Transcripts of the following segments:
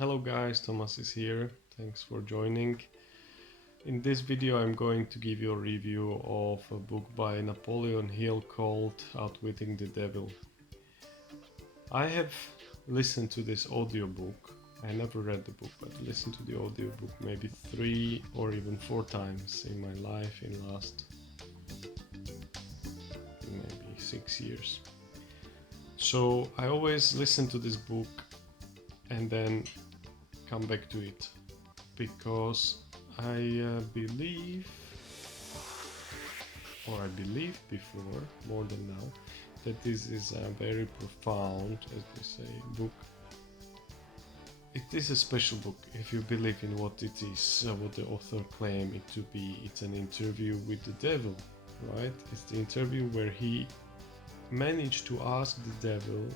Hello guys, Thomas is here. Thanks for joining. In this video I'm going to give you a review of a book by Napoleon Hill called Outwitting the Devil. I have listened to this audiobook. I never read the book, but listened to the audiobook maybe 3 or even 4 times in my life in last maybe 6 years. So I always listen to this book and then come back to it because I believed before, more than now, that this is a very profound, as we say, book. It is a special book if you believe in what it is, what the author claimed it to be. It's an interview with the devil, right? It's the interview where he managed to ask the devil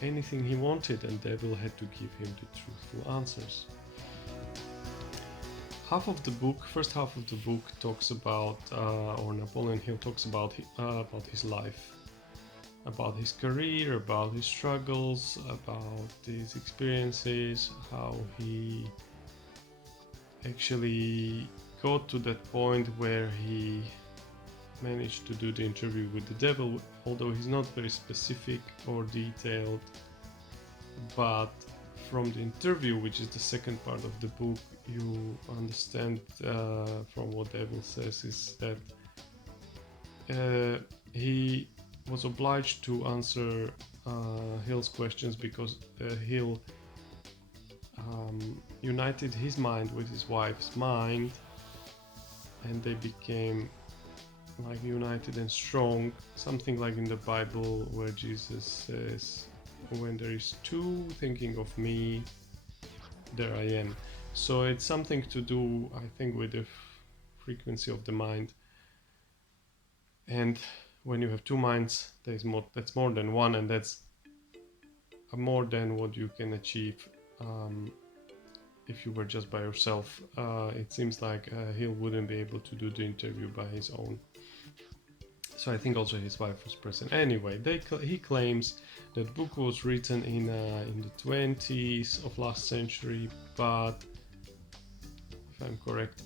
anything he wanted, and the devil had to give him the truthful answers. First half of the book talks about, or Napoleon Hill talks about his life, about his career, about his struggles, about his experiences, how he actually got to that point where he managed to do the interview with the devil, although he's not very specific or detailed. But from the interview, which is the second part of the book, you understand from what devil says is that he was obliged to answer Hill's questions because Hill united his mind with his wife's mind, and they became like united and strong, something like in the Bible where Jesus says, when there is two thinking of me, there I am. So it's something to do, I think, with the frequency of the mind. And when you have two minds, that's more than one, and that's more than what you can achieve if you were just by yourself. It seems like Hill wouldn't be able to do the interview by his own. So I think also his wife was present. Anyway, he claims that book was written in the 20s of last century, but if I'm correct,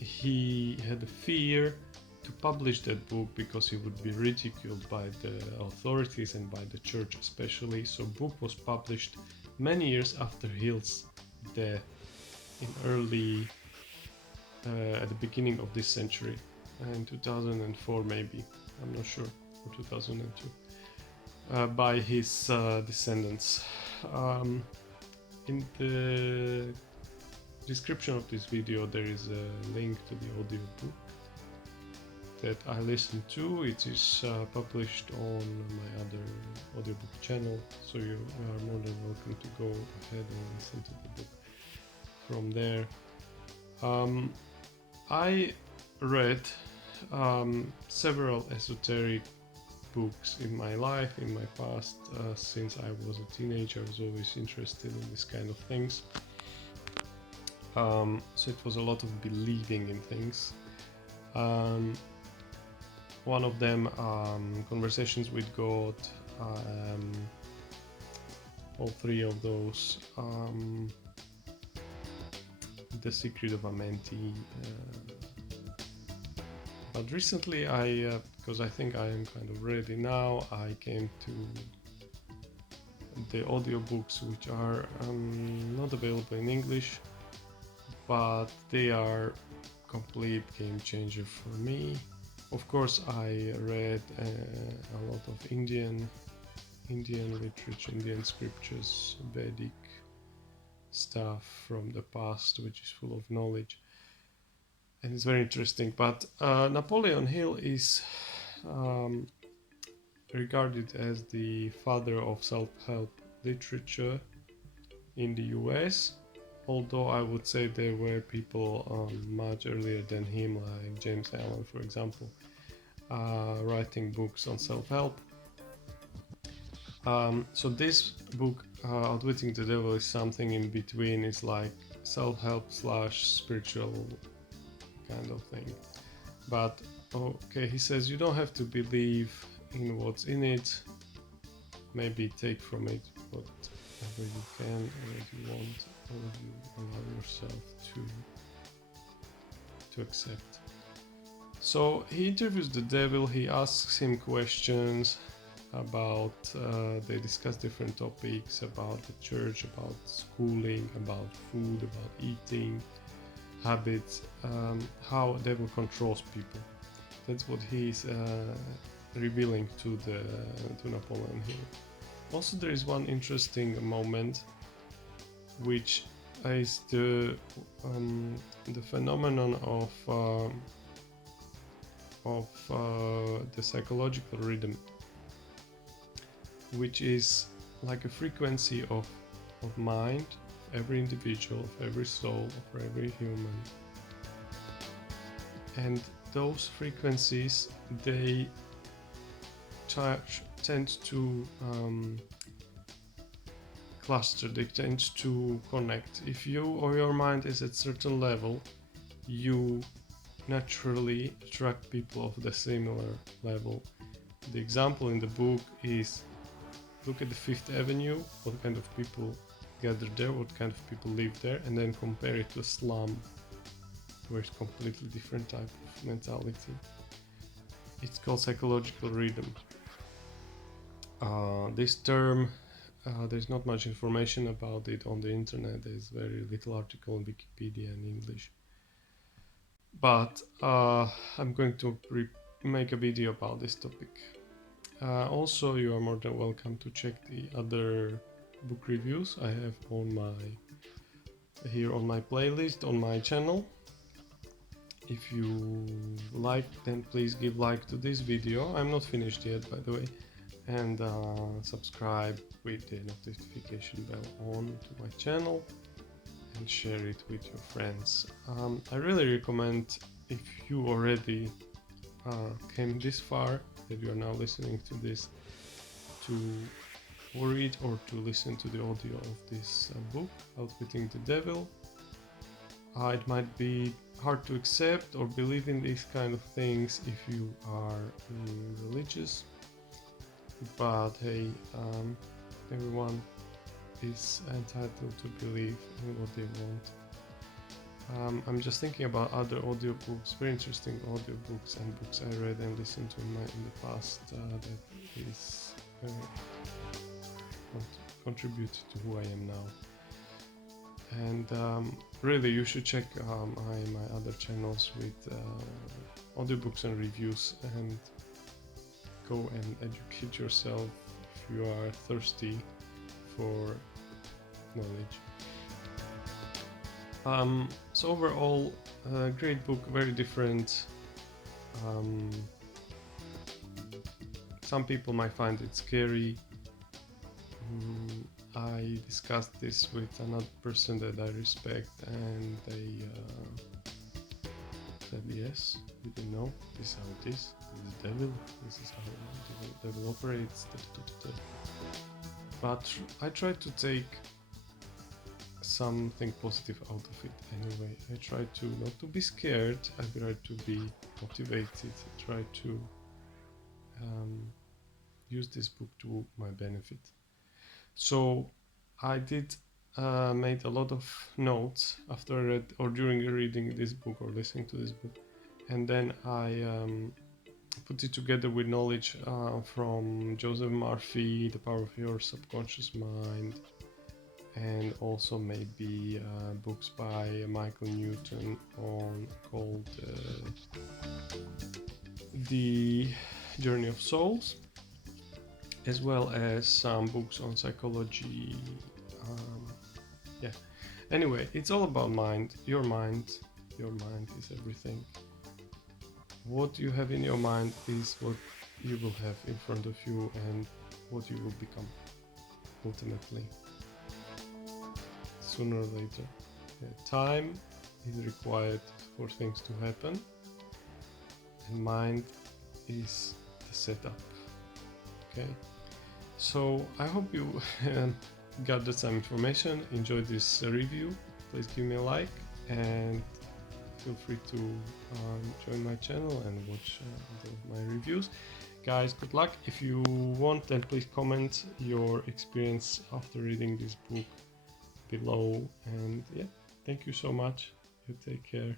he had a fear to publish that book because he would be ridiculed by the authorities and by the church especially. So book was published many years after Hill's death, at the beginning of this century, in 2004 maybe, I'm not sure, or 2002, by his descendants. In the description of this video there is a link to the audio book that I listened to. It is published on my other audiobook channel, so you are more than welcome to go ahead and listen to the book from there. I read several esoteric books in my life, in my past. Since I was a teenager, I was always interested in this kind of things. So it was a lot of believing in things. One of them, Conversations with God, all three of those, The Secret of Amenti. But recently because I think I am kind of ready now, I came to the audiobooks, which are not available in English, but they are complete game changer for me. Of course, I read a lot of Indian literature, Indian scriptures, Vedic stuff from the past, which is full of knowledge, and it's very interesting. But Napoleon Hill is regarded as the father of self-help literature in the US, although I would say there were people much earlier than him, like James Allen, for example, writing books on self-help. So this book, Outwitting the Devil, is something in between. It's like self-help / spiritual kind of thing. But okay, he says you don't have to believe in what's in it. Maybe take from it what whenever you can, whenever you want, whenever you allow yourself to accept. So he interviews the devil, he asks him questions about, they discuss different topics about the church, about schooling, about food, about eating, habits, how devil controls people. That's what he's revealing to Napoleon Hill. Also, there is one interesting moment, which is the phenomenon of the psychological rhythm, which is like a frequency of mind, of every individual, of every soul, of every human. And those frequencies, they tend to cluster, they tend to connect. If you or your mind is at certain level, you naturally attract people of the similar level. The example in the book is, look at the Fifth Avenue, what kind of people gather there, what kind of people live there, and then compare it to a slum where it's completely different type of mentality. It's called psychological rhythm. This term, there's not much information about it on the internet. There's very little article on Wikipedia in English. But I'm going to make a video about this topic. Also, you are more than welcome to check the other book reviews I have here on my playlist on my channel. If you like, then please give like to this video. I'm not finished yet, by the way, and subscribe with the notification bell on to my channel and share it with your friends. I really recommend, if you already came this far, that you are now listening to this, to read or to listen to the audio of this book, Outwitting the Devil. It might be hard to accept or believe in these kind of things if you are religious, but hey, everyone is entitled to believe in what they want. I'm just thinking about other audiobooks, very interesting audiobooks and books I read and listened to in the past that is contribute to who I am now. And really, you should check my other channels with audiobooks and reviews, and go and educate yourself if you are thirsty for knowledge. So overall, great book, very different. Some people might find it scary. I discussed this with another person that I respect, and they said, yes, you didn't know, this is how it is, this is the devil, this is how the devil operates. But I try to take something positive out of it anyway. I try to not to be scared, I try to be motivated, I try to use this book to my benefit. So I did made a lot of notes after I read or during reading this book or listening to this book, and then I put it together with knowledge from Joseph Murphy, The Power of Your Subconscious Mind, and also maybe books by Michael Newton called The Journey of Souls, as well as some books on psychology. Anyway, it's all about mind. Your mind is everything. What you have in your mind is what you will have in front of you and what you will become ultimately, sooner or later. Time is required for things to happen, and mind is the setup. Okay, so I hope you gathered some information, enjoyed this review. Please give me a like and feel free to join my channel and watch my reviews. guys, good luck. If you want, then please comment your experience after reading this book below. And yeah, thank you so much. You take care.